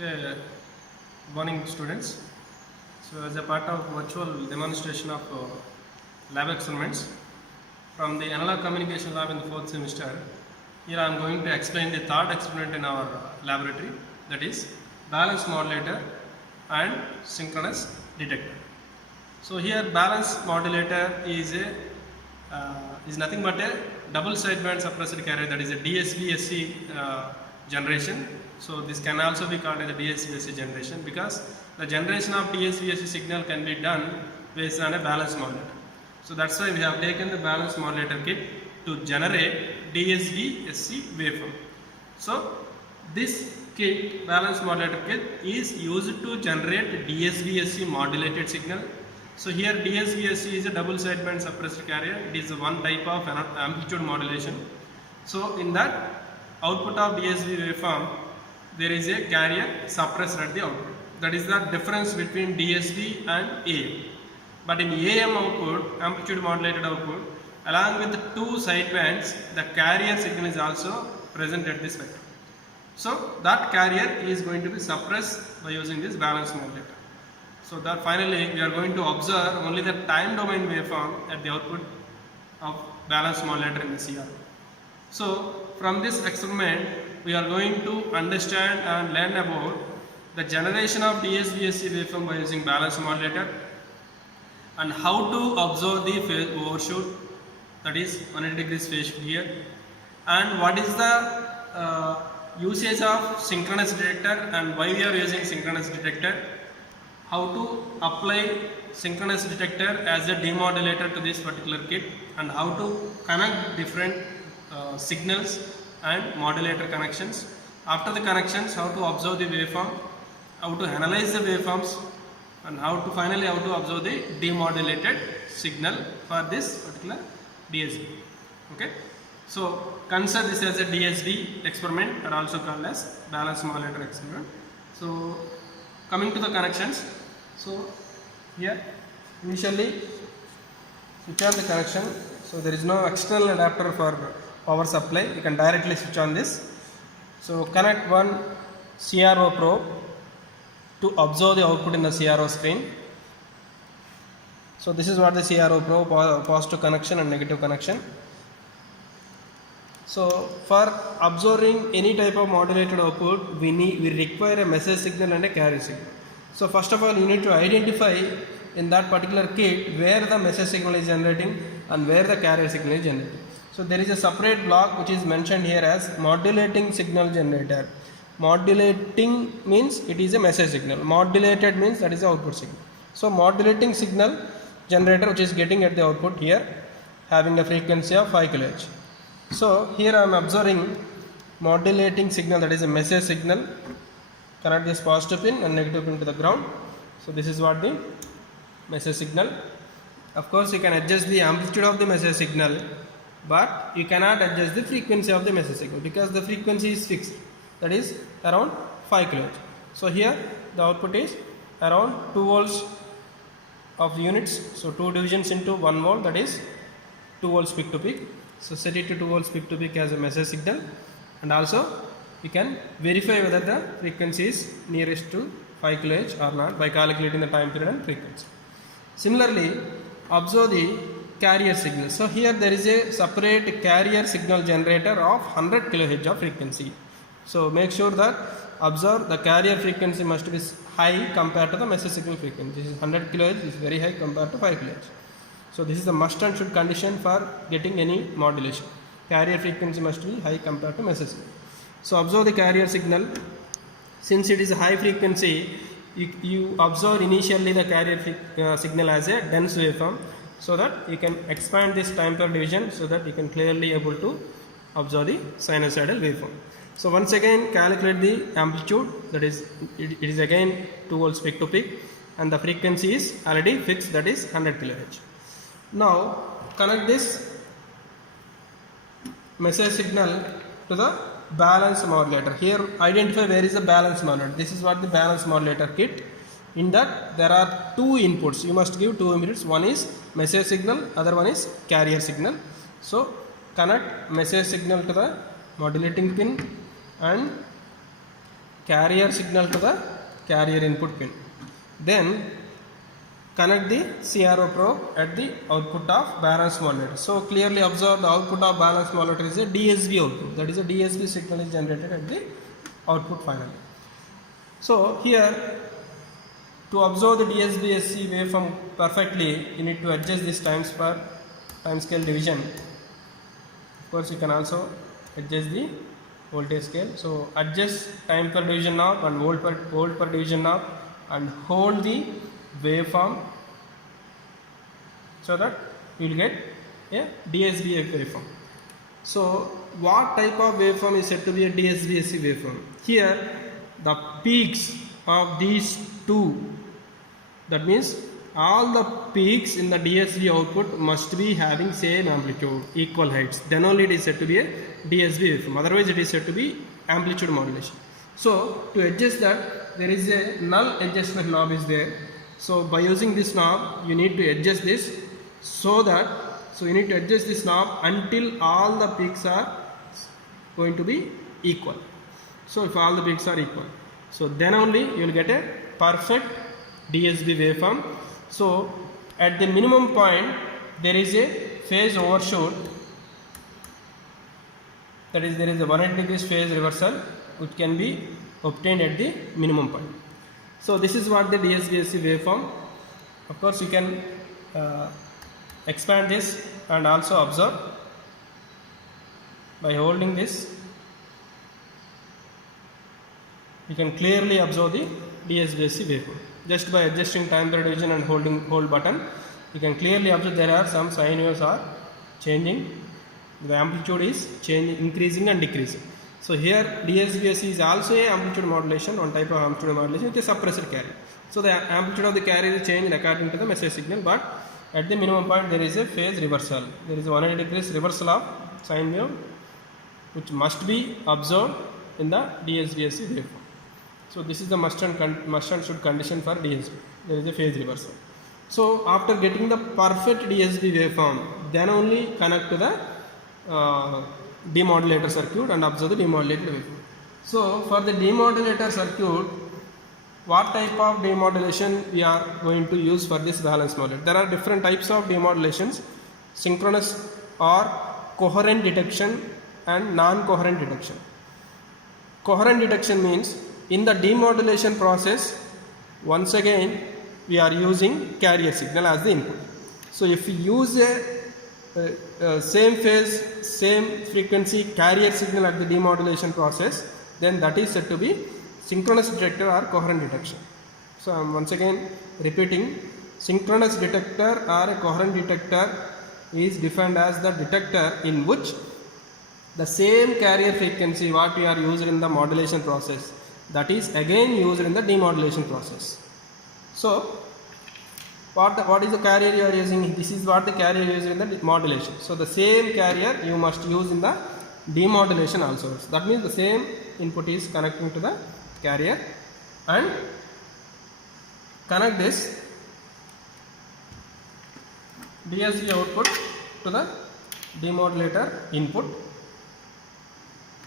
Okay, good morning students. So as a part of virtual demonstration of lab experiments from the analog communication lab in the 4th semester, here I am going to explain the third experiment in our laboratory, that is balance modulator and synchronous detector. So here balance modulator is nothing but a double sideband suppressor carrier, that is a DSB-SC generation. So this can also be called as a DSB-SC generation because the generation of DSB-SC signal can be done based on a balance modulator. So that's why we have taken the balance modulator kit to generate DSB-SC waveform. So this kit, balance modulator kit, is used to generate DSB-SC modulated signal. So here DSB-SC is a double sideband suppressor carrier. It is one type of amplitude modulation. So in that output of DSB waveform, there is a carrier suppressor at the output. That is the difference between DSB and AM. But in AM output, amplitude modulated output, along with the two sidebands, the carrier signal is also present at this spectrum. So that carrier is going to be suppressed by using this balance modulator. So that finally we are going to observe only the time domain waveform at the output of balance modulator in the CRO. So from this experiment we are going to understand and learn about the generation of DSB-SC waveform by using balance modulator and how to observe the phase overshoot, that is 180 degrees phase shift here, and what is the usage of synchronous detector and why we are using synchronous detector, how to apply synchronous detector as a demodulator to this particular kit, and how to connect different signals and modulator connections. After the connections, how to observe the waveform, how to analyze the waveforms, and finally how to observe the demodulated signal for this particular DSB. Okay, so consider this as a DSB experiment, or also called as balance modulator experiment. So coming to the connections, so here initially switch on the connection. So there is no external adapter for power supply, you can directly switch on this. So connect one CRO probe to observe the output in the CRO screen. So this is what the CRO probe, positive connection and negative connection. So for observing any type of modulated output, we require a message signal and a carrier signal. So first of all, you need to identify in that particular kit where the message signal is generating and where the carrier signal is generating. So there is a separate block which is mentioned here as modulating signal generator. Modulating means it is a message signal. Modulated means that is the output signal. So modulating signal generator, which is getting at the output here, having a frequency of 5 kHz. So here I am observing modulating signal, that is a message signal. Connect this positive pin and negative pin to the ground. So this is what the message signal. Of course you can adjust the amplitude of the message signal, but you cannot adjust the frequency of the message signal because the frequency is fixed, that is around 5 kHz. So here the output is around 2 volts of units. So 2 divisions into 1 volt, that is 2 volts peak to peak. So set it to 2 volts peak to peak as a message signal, and also you can verify whether the frequency is nearest to 5 kHz or not by calculating the time period and frequency. Similarly, observe the carrier signal. So here there is a separate carrier signal generator of 100 kHz of frequency. So make sure that observe the carrier frequency must be high compared to the message signal frequency. This is 100 kHz, is very high compared to 5 kHz. So this is the must and should condition for getting any modulation. Carrier frequency must be high compared to message signal. So observe the carrier signal. Since it is a high frequency, you observe initially the carrier signal as a dense waveform, so that you can expand this time per division so that you can clearly able to observe the sinusoidal waveform. So once again calculate the amplitude, that is it is again 2 volts peak to peak, and the frequency is already fixed, that is 100 kHz. Now connect this message signal to the balance modulator. Here identify where is the balance modulator. This is what the balance modulator kit. In that there are two inputs. You must give two inputs. One is message signal, other one is carrier signal. So connect message signal to the modulating pin and carrier signal to the carrier input pin. Then connect the CRO probe at the output of balanced modulator. So clearly observe the output of balanced modulator is a DSB output. That is a DSB signal is generated at the output finally. So here to observe the DSB-SC waveform perfectly, you need to adjust this time scale division. Of course, you can also adjust the voltage scale. So adjust time per division knob and volt per division knob and hold the waveform so that you will get a DSB waveform. So what type of waveform is said to be a DSB-SC waveform? Here the peaks of these two, that means all the peaks in the DSB output must be having same amplitude, equal heights, then only it is said to be a DSB waveform, otherwise it is said to be amplitude modulation. So to adjust that, there is a null adjustment knob is there. So by using this knob you need to adjust this so you need to adjust this knob until all the peaks are going to be equal. So if all the peaks are equal, so then only you will get a perfect DSB waveform. So at the minimum point there is a phase overshoot, that is there is a 180 degrees phase reversal which can be obtained at the minimum point. So this is what the DSB-SC waveform. Of course you can expand this and also observe by holding this. You can clearly observe the DSB-SC waveform. Just by adjusting time per division and holding hold button, you can clearly observe there are some sine waves are changing. The amplitude is increasing and decreasing. So here DSB-SC is also a amplitude modulation, one type of amplitude modulation with a suppressor carrier. So the amplitude of the carrier is changed according to the message signal, but at the minimum point there is a phase reversal. There is a 180 degrees reversal of sine wave which must be observed in the DSB-SC waveform. So this is the must and should condition for DSB. There is a phase reversal. So after getting the perfect DSB waveform, then only connect to the demodulator circuit and observe the demodulated waveform. So for the demodulator circuit, what type of demodulation we are going to use for this balanced modulator? There are different types of demodulations: synchronous or coherent detection and non-coherent detection. Coherent detection means in the demodulation process, once again we are using carrier signal as the input. So if we use a same phase, same frequency carrier signal at the demodulation process, then that is said to be synchronous detector or coherent detection. So I am once again repeating, synchronous detector or a coherent detector is defined as the detector in which the same carrier frequency what we are used in the modulation process, that is again used in the demodulation process. So what is the carrier you are using? This is what the carrier used in the modulation. So the same carrier you must use in the demodulation also. That means the same input is connecting to the carrier and connect this DSB output to the demodulator input.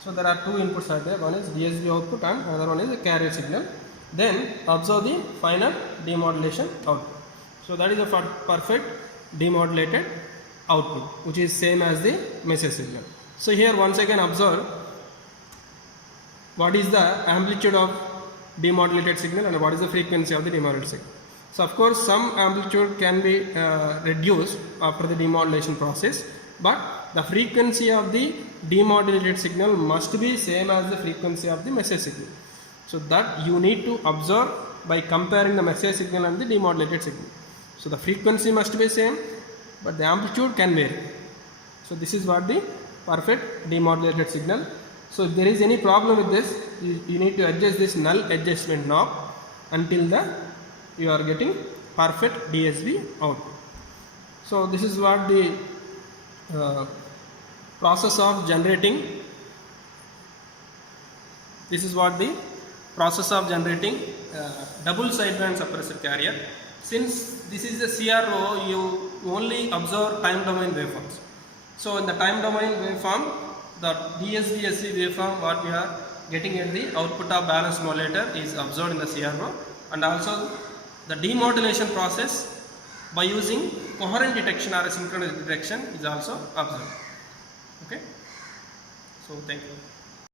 So there are two inputs are there, one is DSB output and another one is the carrier signal. Then observe the final demodulation output. So that is a perfect demodulated output which is same as the message signal. So here once again observe what is the amplitude of demodulated signal and what is the frequency of the demodulated signal. So of course some amplitude can be reduced after the demodulation process, but the frequency of the demodulated signal must be same as the frequency of the message signal. So that you need to observe by comparing the message signal and the demodulated signal. So the frequency must be same, but the amplitude can vary. So this is what the perfect demodulated signal. So if there is any problem with this, you need to adjust this null adjustment knob until you are getting perfect DSB output. So this is what the process of generating. This is what the process of generating double sideband suppressor carrier. Since this is a CRO, you only observe time domain waveforms. So in the time domain waveform, the DSB-SC waveform what we are getting at the output of balanced modulator is observed in the CRO, and also the demodulation process by using coherent detection or synchronous detection is also observed. Okay, so thank you.